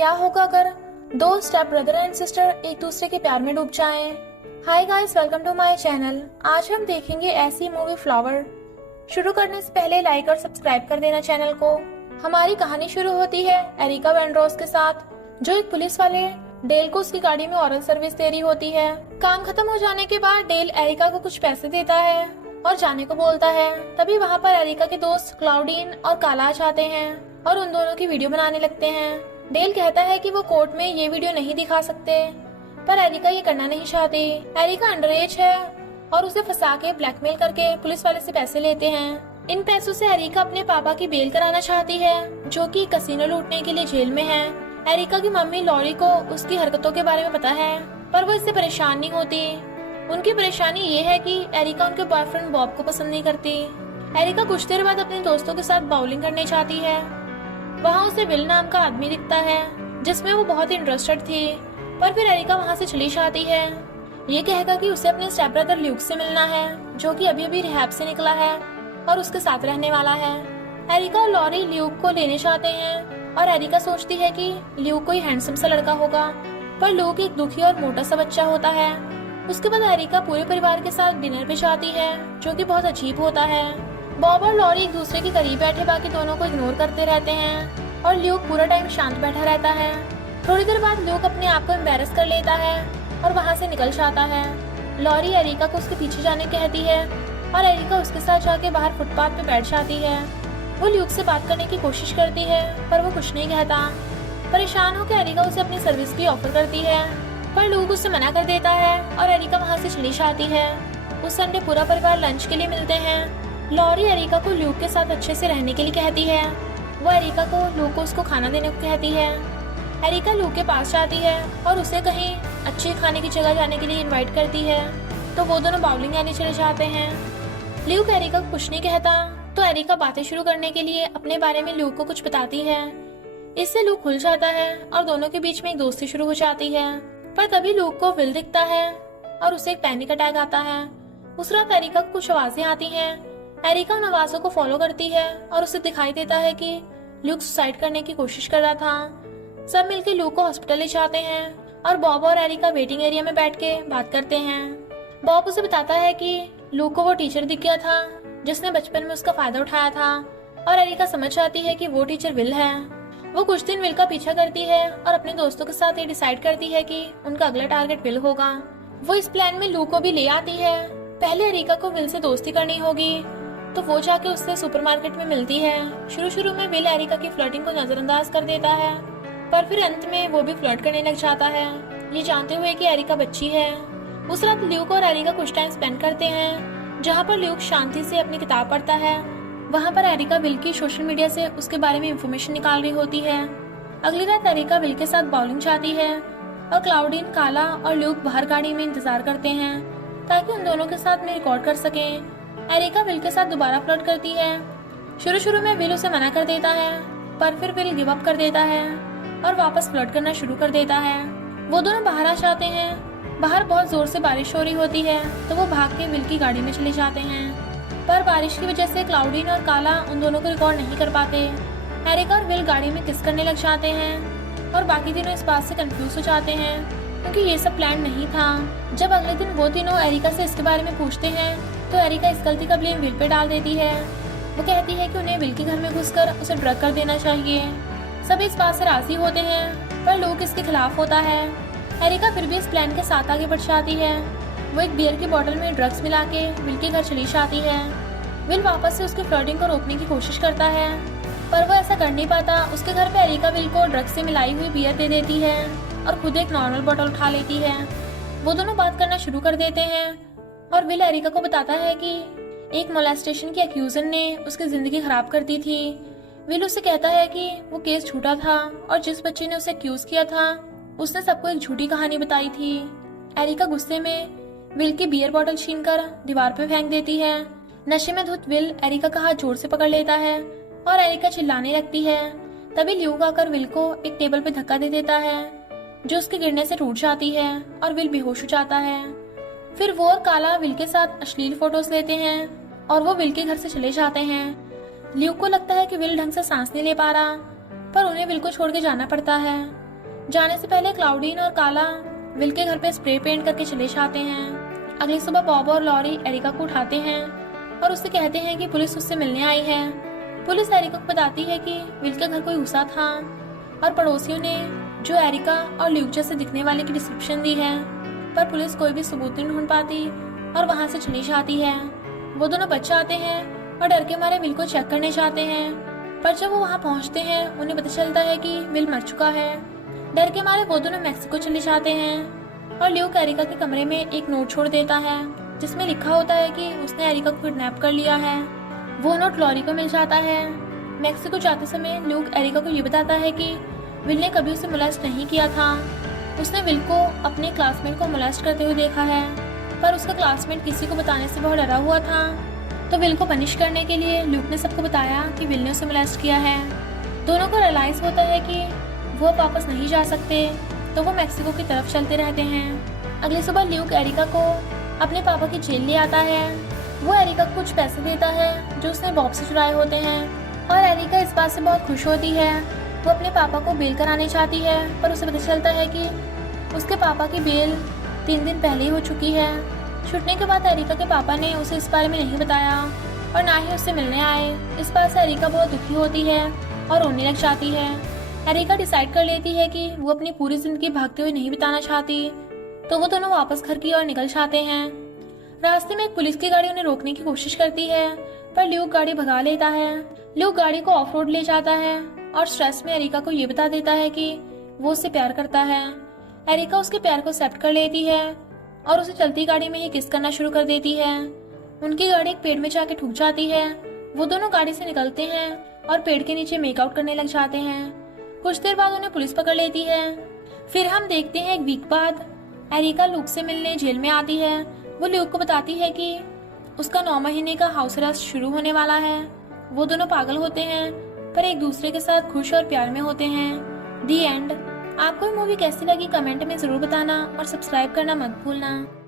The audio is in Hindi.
क्या होगा अगर दो स्टेप ब्रदर एंड सिस्टर एक दूसरे के प्यार में डूब जाएं? Hi guys, welcome to my channel. आज हम देखेंगे ऐसी मूवी फ्लावर। शुरू करने से पहले लाइक और सब्सक्राइब कर देना चैनल को। हमारी कहानी शुरू होती है एरिका वैनरोस के साथ, जो एक पुलिस वाले डेल को उसकी गाड़ी में ऑरल सर्विस दे रही होती है। काम खत्म हो जाने के बाद डेल एरिका को कुछ पैसे देता है और जाने को बोलता है। तभी वहाँ पर एरिका के दोस्त क्लाउडीन और काला आ जाते हैं और उन दोनों की वीडियो बनाने लगते हैं। डेल कहता है कि वो कोर्ट में ये वीडियो नहीं दिखा सकते, पर एरिका ये करना नहीं चाहती। एरिका अंडरएज है और उसे फंसा के ब्लैकमेल करके पुलिस वाले से पैसे लेते हैं। इन पैसों से एरिका अपने पापा की बेल कराना चाहती है, जो कि कसिनो लूटने के लिए जेल में है। एरिका की मम्मी लॉरी को उसकी हरकतों के बारे में पता है, पर वो इससे परेशान नहीं होती। उनकी परेशानी ये है कि एरिका उनके बॉयफ्रेंड बॉब को पसंद नहीं करती। एरिका कुछ देर बाद अपने दोस्तों के साथ बाउलिंग करने चाहती है। वहाँ उसे विल नाम का आदमी दिखता है, जिसमें वो बहुत इंटरेस्टेड थी, पर फिर एरिका वहाँ से चली जाती है। ये कहेगा कि उसे अपने स्टेप ब्रदर ल्यूक से मिलना है, जो कि अभी अभी रिहैब से निकला है और उसके साथ रहने वाला है। एरिका और लॉरी ल्यूक को लेने चाहते हैं और एरिका सोचती है कि ल्यूक कोई हैंडसम सा लड़का होगा, पर ल्यूक एक दुखी और मोटा सा बच्चा होता है। उसके बाद एरिका पूरे परिवार के साथ डिनर पे जाती है, जो कि बहुत अजीब होता है। बॉब और लॉरी एक दूसरे के करीब बैठे बाकी दोनों को इग्नोर करते रहते हैं और ल्यूक पूरा टाइम शांत बैठा रहता है। थोड़ी देर बाद ल्यूक अपने आप को एम्बैरस कर लेता है और वहाँ से निकल जाता है। लॉरी एरिका को उसके पीछे जाने कहती है और एरिका उसके साथ जाके बाहर फुटपाथ पे बैठ जाती है। वो ल्यूक से बात करने की कोशिश करती है, पर वो कुछ नहीं कहता। परेशान होकर एरिका उसे अपनी सर्विस की ऑफर करती है, पर ल्यूक उसे मना कर देता है और एरिका वहाँ से चली जाती है। उस संडे पूरा परिवार लंच के लिए मिलते हैं। लॉरी एरिका को ल्यूक के साथ अच्छे से रहने के लिए कहती है। वो एरिका को ल्यूक को उसको खाना देने को कहती है। एरिका ल्यूक के पास जाती है और उसे कहीं अच्छे खाने की जगह जाने के लिए इनवाइट करती है, तो वो दोनों बाउलिंग एरिया चले जाते हैं। ल्यूक एरिका को कुछ नहीं कहता, तो एरिका बातें शुरू करने के लिए अपने बारे में ल्यूक को कुछ बताती है। इससे ल्यूक खुल जाता है और दोनों के बीच में एक दोस्ती शुरू हो जाती है। पर तभी ल्यूक को विल दिखता है और उसे एक पैनिक अटैक आता है। उस रात एरिका को कुछ आवाजें आती हैं। एरिका उन आवाजों को फॉलो करती है और उसे दिखाई देता है कि ल्यूक सुसाइड करने की कोशिश कर रहा था। सब मिलकर ल्यूक को हॉस्पिटल ले जाते हैं और बॉब और एरिका वेटिंग एरिया में बैठ के बात करते हैं। बॉब उसे बताता है कि ल्यूक को वो टीचर दिख गया था जिसने बचपन में उसका फायदा उठाया था, और एरिका समझ जाती है कि वो टीचर विल है। वो कुछ दिन विल का पीछा करती है और अपने दोस्तों के साथ ये डिसाइड करती है कि उनका अगला टारगेट विल होगा। वो इस प्लान में ल्यूक को भी ले आती है। पहले एरिका को विल से दोस्ती करनी होगी, तो वो जाके उससे सुपरमार्केट में मिलती है। शुरू में विल एरिका की फ्लर्टिंग को नजरअंदाज कर देता है, पर फिर अंत में वो भी फ्लर्ट करने लग जाता है, ये जानते हुए कि एरिका बच्ची है। उस रात ल्यूक और एरिका कुछ टाइम स्पेंड करते हैं, जहाँ पर ल्यूक शांति से अपनी किताब पढ़ता है। वहाँ पर एरिका विल की सोशल मीडिया से उसके बारे में इंफॉर्मेशन निकाल रही होती है। अगली रात एरिका विल के साथ बाउलिंग जाती है और क्लाउडीन, काला और ल्यूक बाहर गाड़ी में इंतजार करते हैं ताकि उन दोनों के साथ में रिकॉर्ड कर सकें। एरिका विल के साथ दोबारा फ्लर्ट करती है। शुरू में विल उसे मना कर देता है, पर फिर विल गिव अप कर देता है और वापस फ्लर्ट करना शुरू कर देता है। वो दोनों बाहर आ जाते हैं। बाहर बहुत जोर से बारिश हो रही होती है, तो वो भाग के विल की गाड़ी में चले जाते हैं, पर बारिश की वजह से क्लाउडीन और काला उन दोनों को रिकॉर्ड नहीं कर पाते। एरिका और विल गाड़ी में किस करने लग जाते हैं और बाकी तीनों इस बात से कंफ्यूज हो जाते हैं, क्योंकि ये सब प्लान नहीं था। जब अगले दिन वो तीनों एरिका से इसके बारे में पूछते हैं, तो एरिका इस गलती का ब्लेम विल पे डाल देती है। वो कहती है कि उन्हें विल के घर में घुसकर उसे ड्रग कर देना चाहिए। सब इस बात से राजी होते हैं, पर लोग इसके खिलाफ होता है। एरिका फिर भी इस प्लान के साथ आगे बढ़ जाती है। वो एक बियर की बोतल में ड्रग्स मिला के विल के घर चली जाती है। विल वापस से उसकी फ्लर्टिंग को रोकने की कोशिश करता है, पर वो ऐसा कर नहीं पाता। उसके घर पे एरिका विल को ड्रग्स से मिलाई हुई बियर दे देती है और खुद एक नॉर्मल बोतल उठा लेती है। वो दोनों बात करना शुरू कर देते हैं और विल एरिका को बताता है कि एक मोलेस्टेशन की एक्यूजन ने उसकी जिंदगी खराब कर दी थी। विल उसे कहता है कि वो केस झूठा था और जिस बच्चे ने उसे एक्यूज किया था उसने सबको एक झूठी कहानी बताई थी। एरिका गुस्से में विल की बियर बोतल छीनकर दीवार पे फेंक देती है। नशे में धुत विल एरिका का हाथ जोर से पकड़ लेता है और एरिका चिल्लाने लगती है। तभी ल्यूक आकर विल को एक टेबल पे धक्का दे देता है, जो उसके गिरने से टूट जाती है और विल बेहोश हो जाता है। फिर वो और काला विल के साथ अश्लील फोटोज लेते हैं और वो विल के घर से चले जाते हैं। ल्यूक को लगता है कि विल ढंग से सांस नहीं ले पा रहा, पर उन्हें विल को छोड़ के जाना पड़ता है। जाने से पहले क्लाउडीन और काला विल के घर पे स्प्रे पेंट करके चले जाते हैं। अगली सुबह बॉब और लॉरी एरिका को उठाते हैं और उससे कहते हैं कि पुलिस उससे मिलने आई है। पुलिस एरिका को बताती है कि विल के घर कोई घुसा था और पड़ोसियों ने जो एरिका और ल्यूक जैसे दिखने वाले की डिस्क्रिप्शन दी है, पर पुलिस कोई भी सबूत नहीं ढूंढ पाती और वहां से चली जाती है। वो दोनों बच्चे आते हैं और डर के मारे विल को चेक करने जाते हैं, पर जब वो वहां पहुंचते हैं उन्हें पता चलता है कि विल मर चुका है। डर के मारे वो दोनों मैक्सिको चले जाते हैं और ल्यूक एरिका के कमरे में एक नोट छोड़ देता है जिसमें लिखा होता है कि उसने एरिका को किडनैप कर लिया है। वो नोट लॉरी को मिल जाता है। मैक्सिको जाते समय ल्यूक एरिका को ये बताता है कि विल ने कभी उसे मोलेस्ट नहीं किया था। उसने विल को अपने क्लासमेट को मोलेस्ट करते हुए देखा है, पर उसका क्लासमेट किसी को बताने से बहुत डरा हुआ था। तो विल को पनिश करने के लिए ल्यूक ने सबको बताया कि विल ने उसे मोलेस्ट किया है। दोनों को रियलाइज होता है कि वो अब वापस नहीं जा सकते, तो वो मैक्सिको की तरफ चलते रहते हैं। अगली सुबह ल्यूक एरिका को अपने पापा की जेल ले आता है। वो एरिका को कुछ पैसे देता है जो उसने बॉब से चुराए होते हैं और एरिका इस बात से बहुत खुश होती है। वो अपने पापा को बेल कराने चाहती है, पर उसे पता चलता है कि उसके पापा की बेल 3 दिन पहले ही हो चुकी है। छूटने के बाद एरिका के पापा ने उसे इस बारे में नहीं बताया और ना ही उससे मिलने आए। इस बात से एरिका बहुत दुखी होती है और रोने लग जाती है। एरिका डिसाइड कर लेती है कि वो अपनी पूरी जिंदगी भागते हुए नहीं बिताना चाहती, तो वो दोनों वापस घर की ओर निकल जाते हैं। रास्ते में एक पुलिस की गाड़ी उन्हें रोकने की कोशिश करती है, पर ल्यूक गाड़ी भगा लेता है। ल्यूक गाड़ी को ऑफ रोड ले जाता है और स्ट्रेस में एरिका को ये बता देता है कि वो उससे प्यार करता है। एरिका उसके प्यार को एक्सेप्ट कर लेती है और उसे चलती गाड़ी में ही किस करना शुरू कर देती है। उनकी गाड़ी एक पेड़ में जाके ठुक जाती है। वो दोनों गाड़ी से निकलते हैं और पेड़ के नीचे मेकआउट करने लग जाते हैं। कुछ देर बाद उन्हें पुलिस पकड़ लेती है। फिर हम देखते हैं एक वीक बाद एरिका ल्यूक से मिलने जेल में आती है। वो ल्यूक को बताती है कि उसका 9 महीने का हाउस अरेस्ट शुरू होने वाला है। वो दोनों पागल होते हैं, पर एक दूसरे के साथ खुश और प्यार में होते हैं। दी एंड। आपको ये मूवी कैसी लगी कमेंट में जरूर बताना और सब्सक्राइब करना मत भूलना।